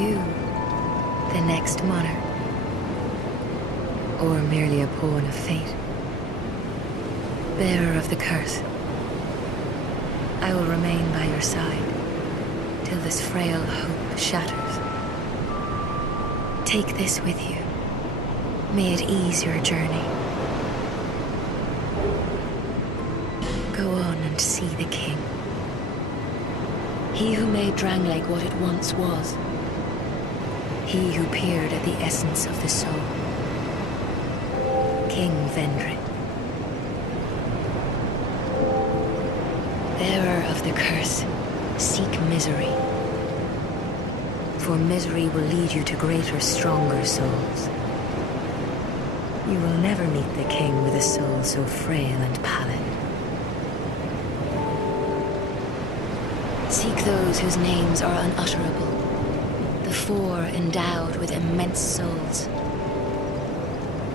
you the next monarch? Or merely a pawn of fate? Bearer of the curse, I will remain by your side till this frail hope shatters. Take this with you. May it ease your journey. Go on and see the king. He who made Dranglake what it once was. He who peered at the essence of the soul. King Vendrick. Bearer of the curse, seek misery. For misery will lead you to greater, stronger souls. You will never meet the king with a soul so frail and pallid. Seek those whose names are unutterable, the four endowed with immense souls.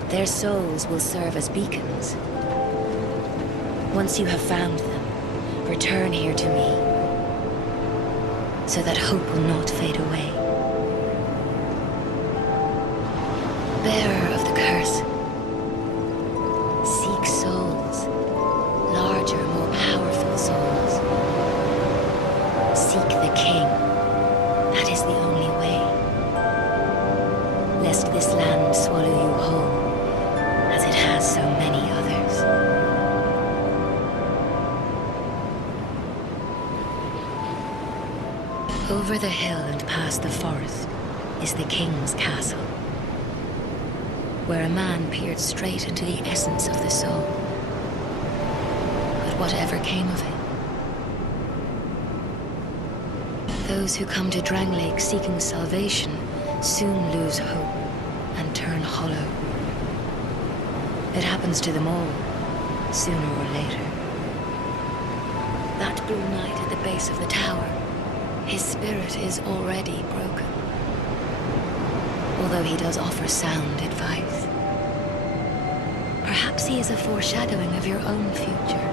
Their souls will serve as beacons. Once you have found them, return here to me, so that hope will not fade away. Bearer of the curse, seek souls, larger, more powerful souls. Seek the king. That is the only way. Lest this land swallow you whole, as it has so many others. Over the hill and past the forest is the king's castle, where a man peered straight into the essence of the soul. But whatever came of it, those who come to Dranglake seeking salvation soon lose hope and turn hollow. It happens to them all, sooner or later. That blue knight at the base of the tower, his spirit is already broken. Although he does offer sound advice. Perhaps he is a foreshadowing of your own future.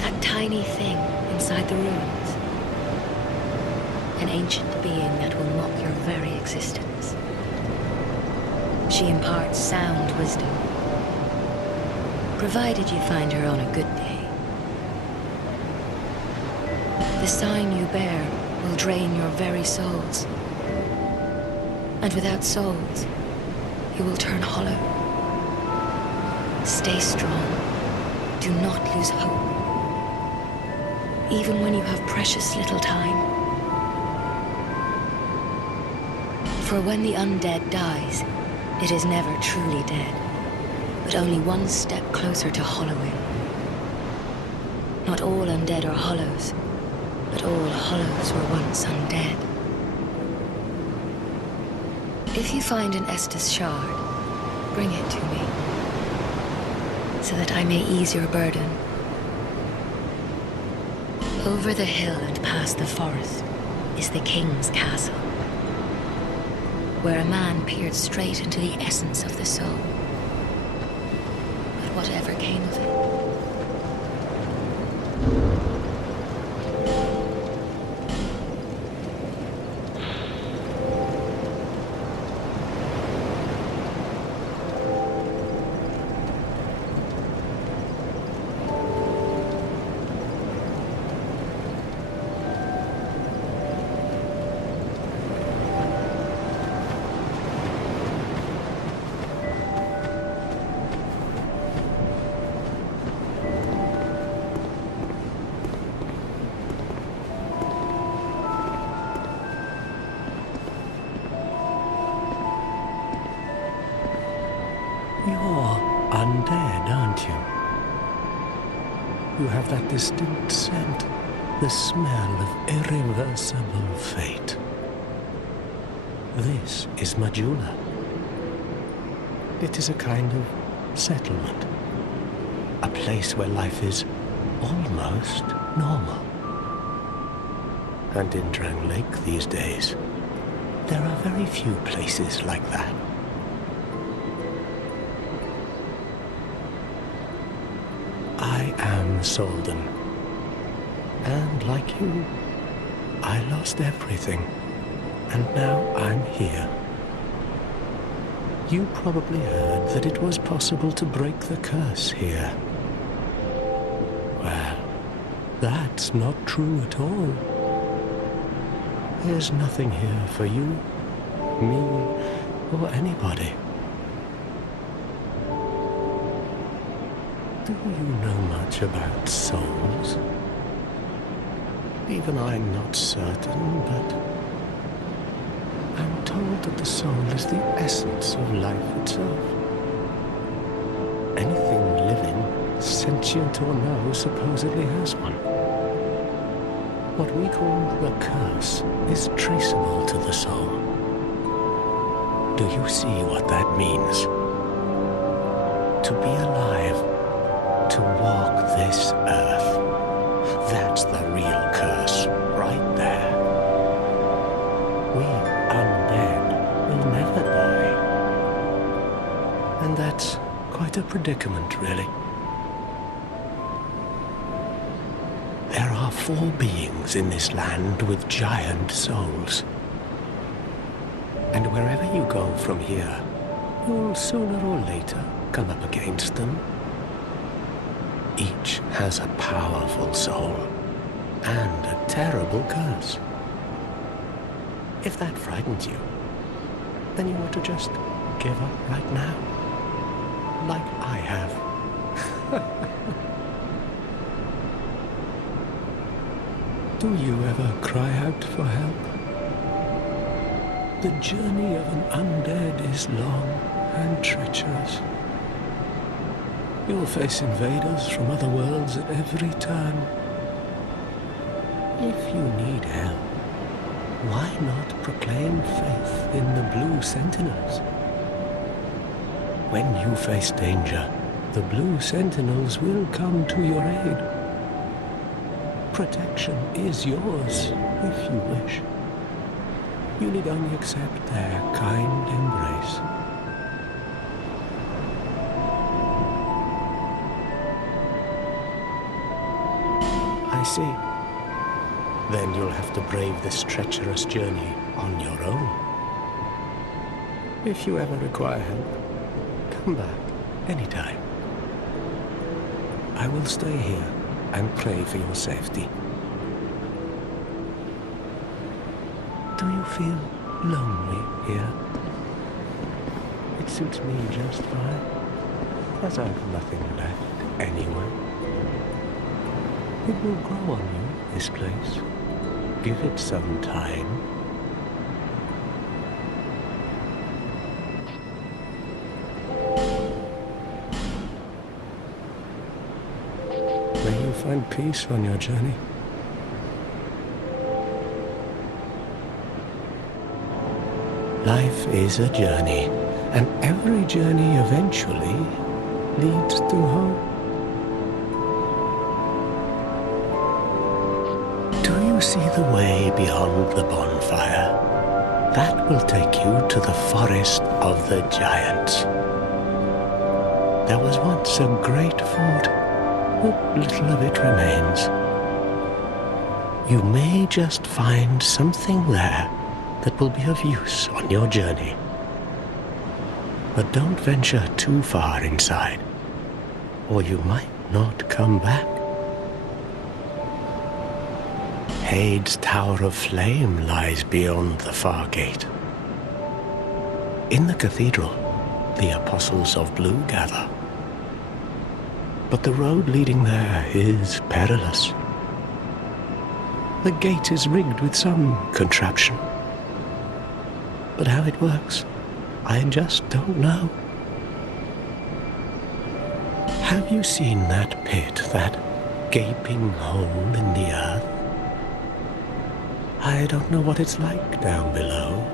That tiny thing inside the ruins. An ancient being that will mock your very existence. She imparts sound wisdom, provided you find her on a good day. The sign you bear will drain your very souls. And without souls, you will turn hollow. Stay strong. Do not lose hope. Even when you have precious little time. For when the undead dies, it is never truly dead, but only one step closer to hollowing. Not all undead are hollows, but all hollows were once undead. If you find an Estus shard, bring it to me, so that I may ease your burden. Over the hill and past the forest is the king's castle, where a man peered straight into the essence of the soul. But whatever came of it, You're undead, aren't you? You have that distinct scent, the smell of irreversible fate. This is Majula. It is a kind of settlement. A place where life is almost normal. And in Dranglake these days, there are very few places like that. I am Solden, and like you, I lost everything, and now I'm here. You probably heard that it was possible to break the curse here. Well, that's not true at all. There's nothing here for you, me, or anybody. Do you know much about souls? Even I'm not certain, but I'm told that the soul is the essence of life itself. Anything living, sentient or no, supposedly has one. What we call the curse is traceable to the soul. Do you see what that means? To be alive, to walk this earth. That's the real curse, right there. We undead will never die. And that's quite a predicament, really. There are 4 beings in this land with giant souls. And wherever you go from here, you'll sooner or later come up against them. Each has a powerful soul and a terrible curse. If that frightens you, then you ought to just give up right now, like I have. Do you ever cry out for help? The journey of an undead is long and treacherous. You will face invaders from other worlds at every turn. If you need help, why not proclaim faith in the Blue Sentinels? When you face danger, the Blue Sentinels will come to your aid. Protection is yours, if you wish. You need only accept their kind embrace. I see. Then you'll have to brave this treacherous journey on your own. If you ever require help, come back anytime. I will stay here and pray for your safety. Do you feel lonely here? It suits me just fine, as I've nothing left anyway. It will grow on you, this place. Give it some time. May you find peace on your journey. Life is a journey, and every journey eventually leads to home. Do you see the way beyond the bonfire? That will take you to the forest of the giants. There was once a great fort, but little of it remains. You may just find something there that will be of use on your journey. But don't venture too far inside, or you might not come back. Hade's Tower of Flame lies beyond the far gate. In the cathedral, the Apostles of Blue gather. But the road leading there is perilous. The gate is rigged with some contraption. But how it works, I just don't know. Have you seen that pit, that gaping hole in the earth? I don't know what it's like down below,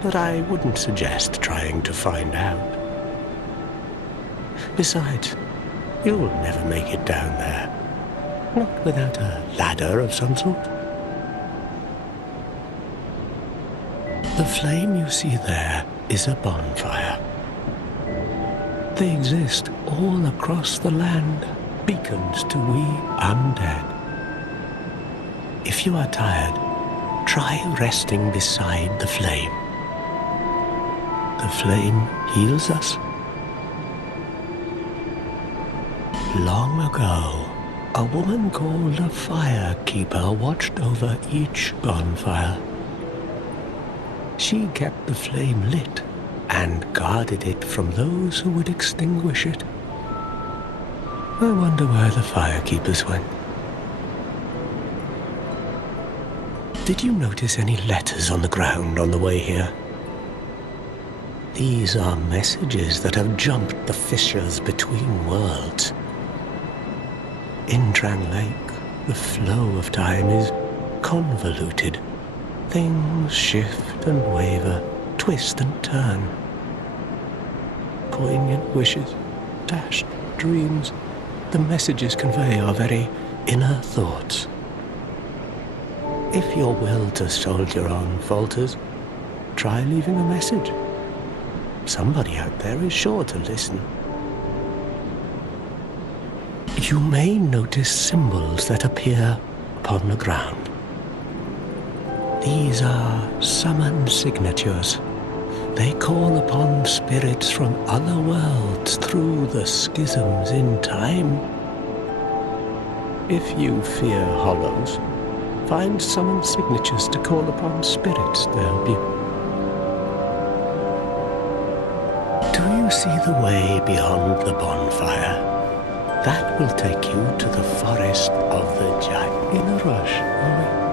but I wouldn't suggest trying to find out. Besides, you'll never make it down there, not without a ladder of some sort. The flame you see there is a bonfire. They exist all across the land, beacons to we undead. If you are tired, try resting beside the flame. The flame heals us. Long ago, a woman called a firekeeper watched over each bonfire. She kept the flame lit and guarded it from those who would extinguish it. I wonder where the firekeepers went. Did you notice any letters on the ground on the way here? These are messages that have jumped the fissures between worlds. In Drang Lake, the flow of time is convoluted. Things shift and waver, twist and turn. Poignant wishes, dashed dreams, the messages convey our very inner thoughts. If your will to soldier on falters, try leaving a message. Somebody out there is sure to listen. You may notice symbols that appear upon the ground. These are summon signatures. They call upon spirits from other worlds through the schisms in time. If you fear hollows, find summon signatures to call upon spirits to help you. Do you see the way beyond the bonfire? That will take you to the forest of the giant. In a rush, are we?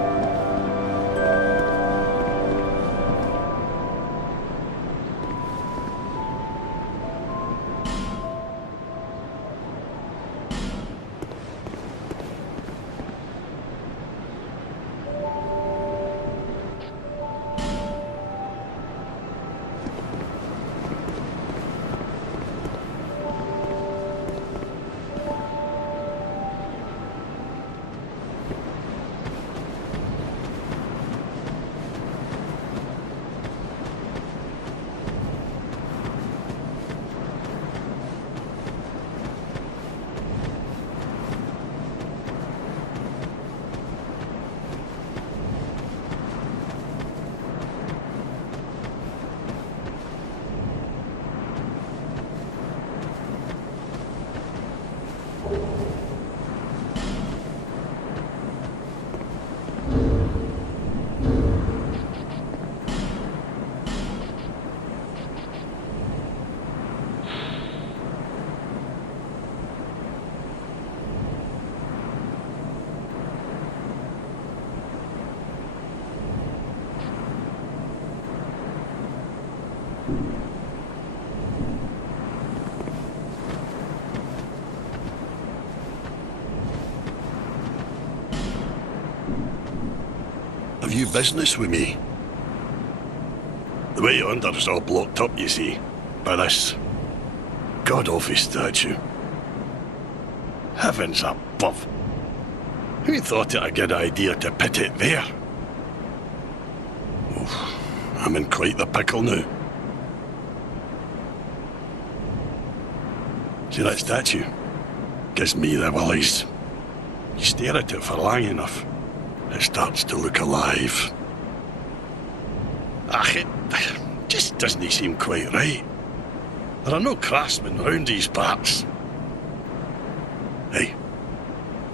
Have you business with me? The way yonder is all blocked up, you see, by this god-awful statue. Heavens above! Who thought it a good idea to put it there? Oh, I'm in quite the pickle now. See that statue? Gives me the willies. You stare at it for long enough, it starts to look alive. It just doesn't seem quite right. There are no craftsmen round these parts. Hey,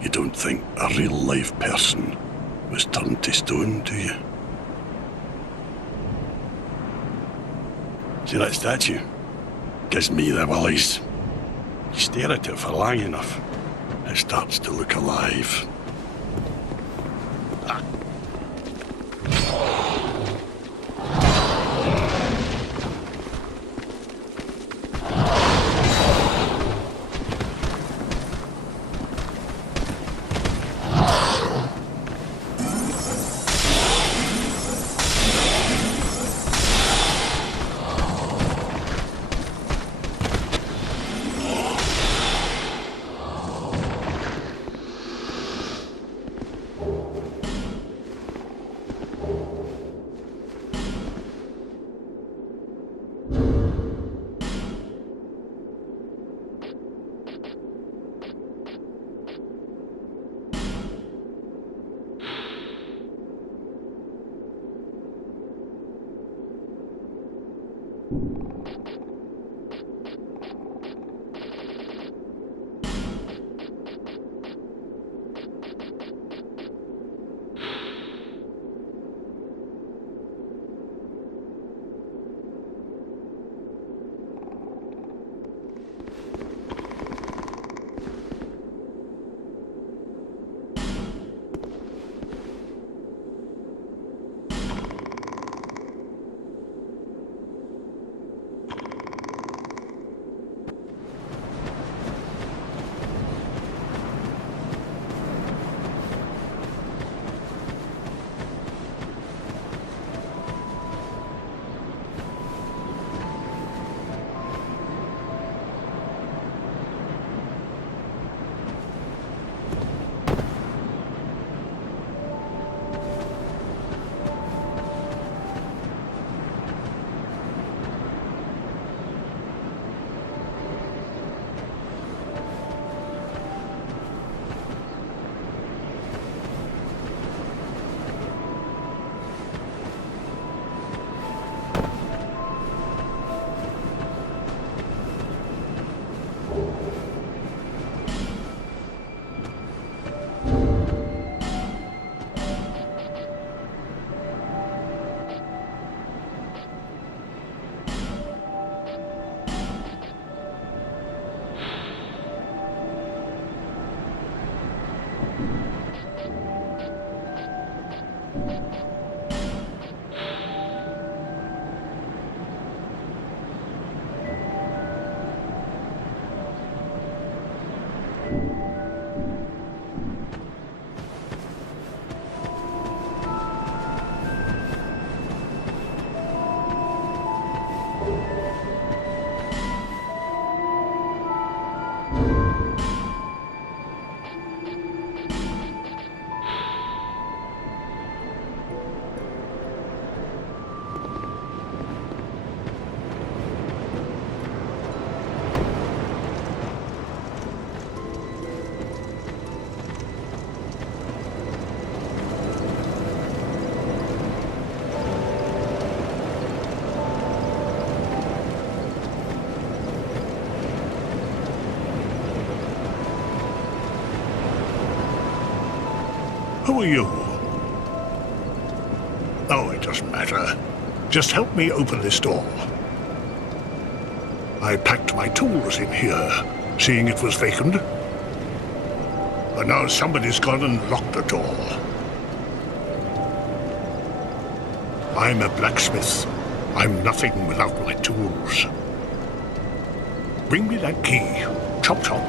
you don't think a real-life person was turned to stone, do you? See that statue? Gives me the willies. You stare at it for long enough, it starts to look alive. Who are you? Oh, it doesn't matter. Just help me open this door. I packed my tools in here, seeing it was vacant. But now somebody's gone and locked the door. I'm a blacksmith. I'm nothing without my tools. Bring me that key. Chop chop.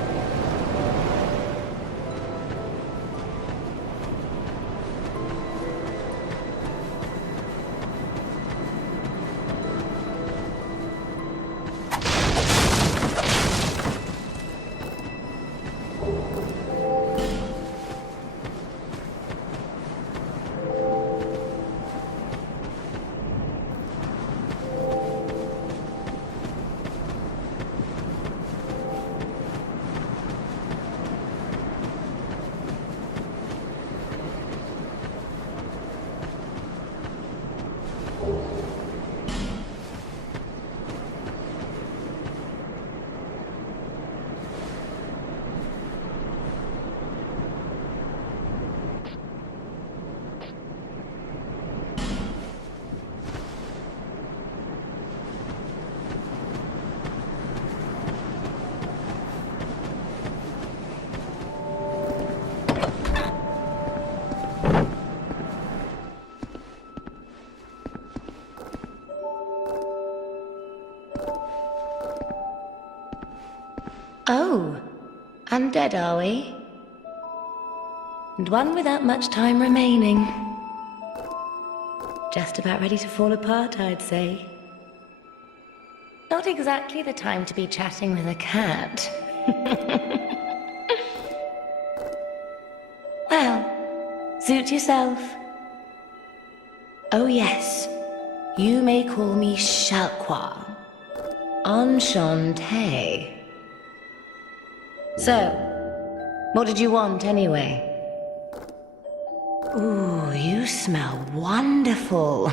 Oh, undead are we? And one without much time remaining. Just about ready to fall apart, I'd say. Not exactly the time to be chatting with a cat. Well, suit yourself. Oh yes, you may call me Shalqua. Enchanté. So, what did you want anyway? Ooh, you smell wonderful.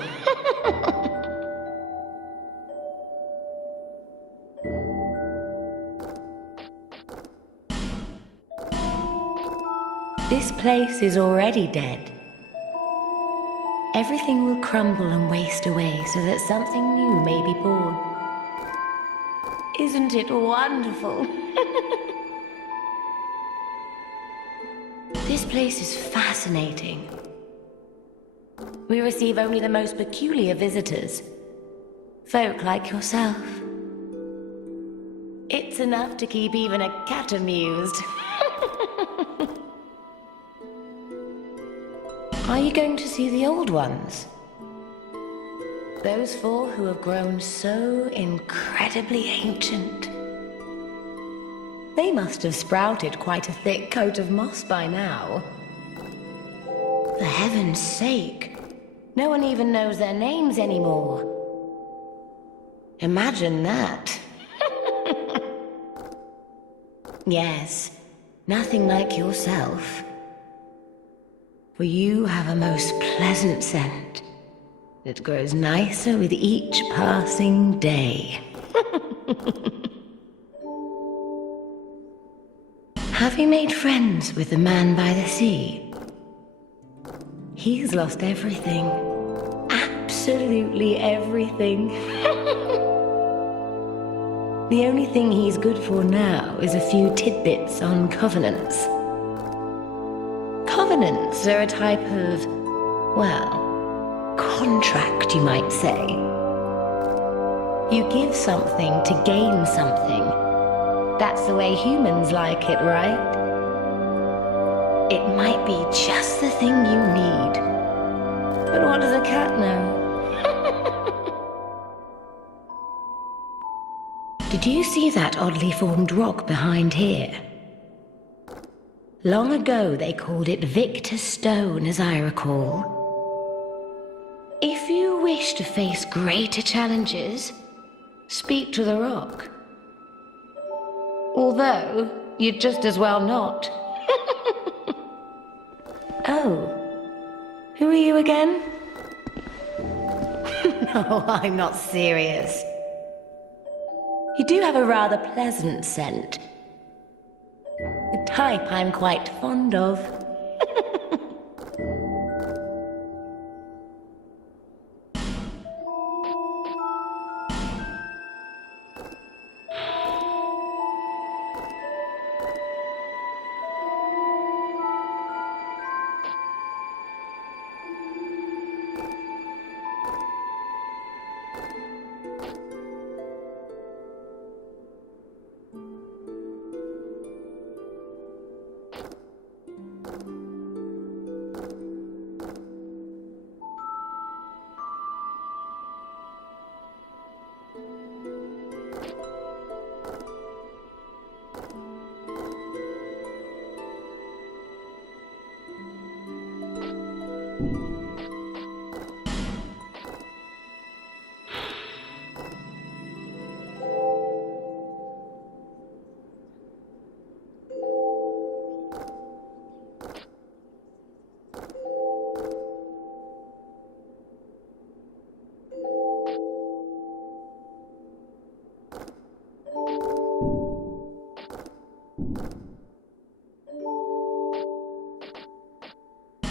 place is already dead. Everything will crumble and waste away so that something new may be born. Isn't it wonderful? This place is fascinating. We receive only the most peculiar visitors. Folk like yourself. It's enough to keep even a cat amused. Are you going to see the old ones? Those four who have grown so incredibly ancient. They must have sprouted quite a thick coat of moss by now. For heaven's sake, no one even knows their names anymore. Imagine that. Yes, nothing like yourself. For you have a most pleasant scent that grows nicer with each passing day. Have you made friends with the man by the sea? He's lost everything. Absolutely everything. The only thing he's good for now is a few tidbits on covenants. Covenants are a type of, well, contract, you might say. You give something to gain something. That's the way humans like it, right? It might be just the thing you need. But what does a cat know? Did you see that oddly formed rock behind here? Long ago they called it Victor's Stone, as I recall. If you wish to face greater challenges, speak to the rock. Although, you'd just as well not. Oh, who are you again? No, I'm not serious. You do have a rather pleasant scent. The type I'm quite fond of.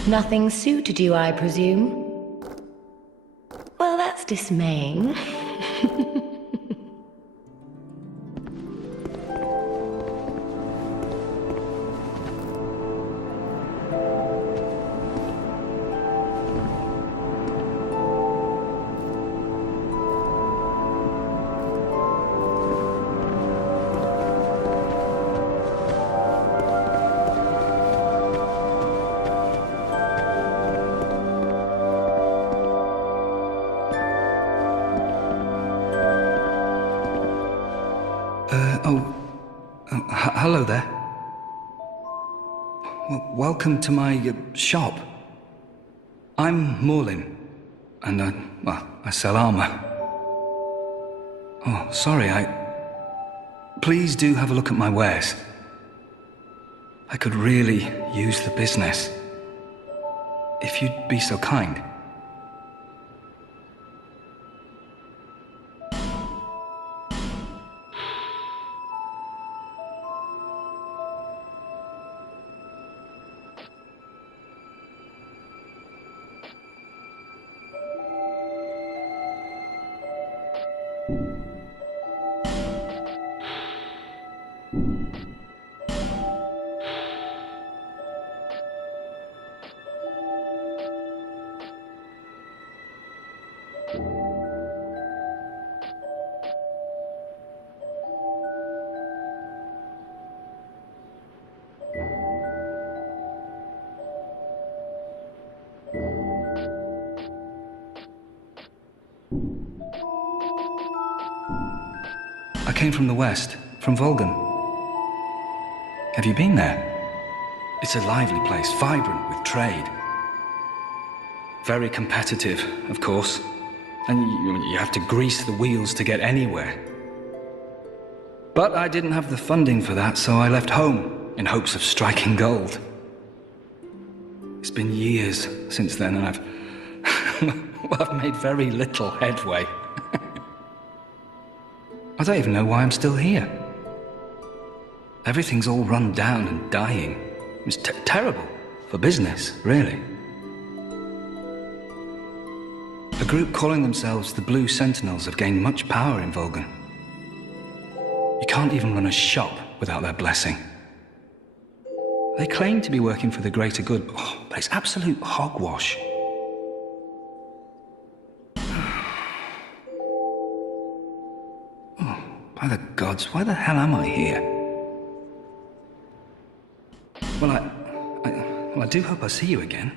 Nothing suited you, I presume? Well, that's dismaying. Hello there. Welcome to my shop. I'm Morlin, and I sell armor. Oh, sorry, Please do have a look at my wares. I could really use the business. If you'd be so kind. I came from the west, from Volgan. Have you been there? It's a lively place, vibrant with trade. Very competitive, of course. And you have to grease the wheels to get anywhere. But I didn't have the funding for that, so I left home in hopes of striking gold. It's been years since then, and I've made very little headway. I don't even know why I'm still here. Everything's all run down and dying. It's terrible for business, really. A group calling themselves the Blue Sentinels have gained much power in Volgan. You can't even run a shop without their blessing. They claim to be working for the greater good, but it's absolute hogwash. Oh, by the gods, why the hell am I here? Well, I do hope I see you again.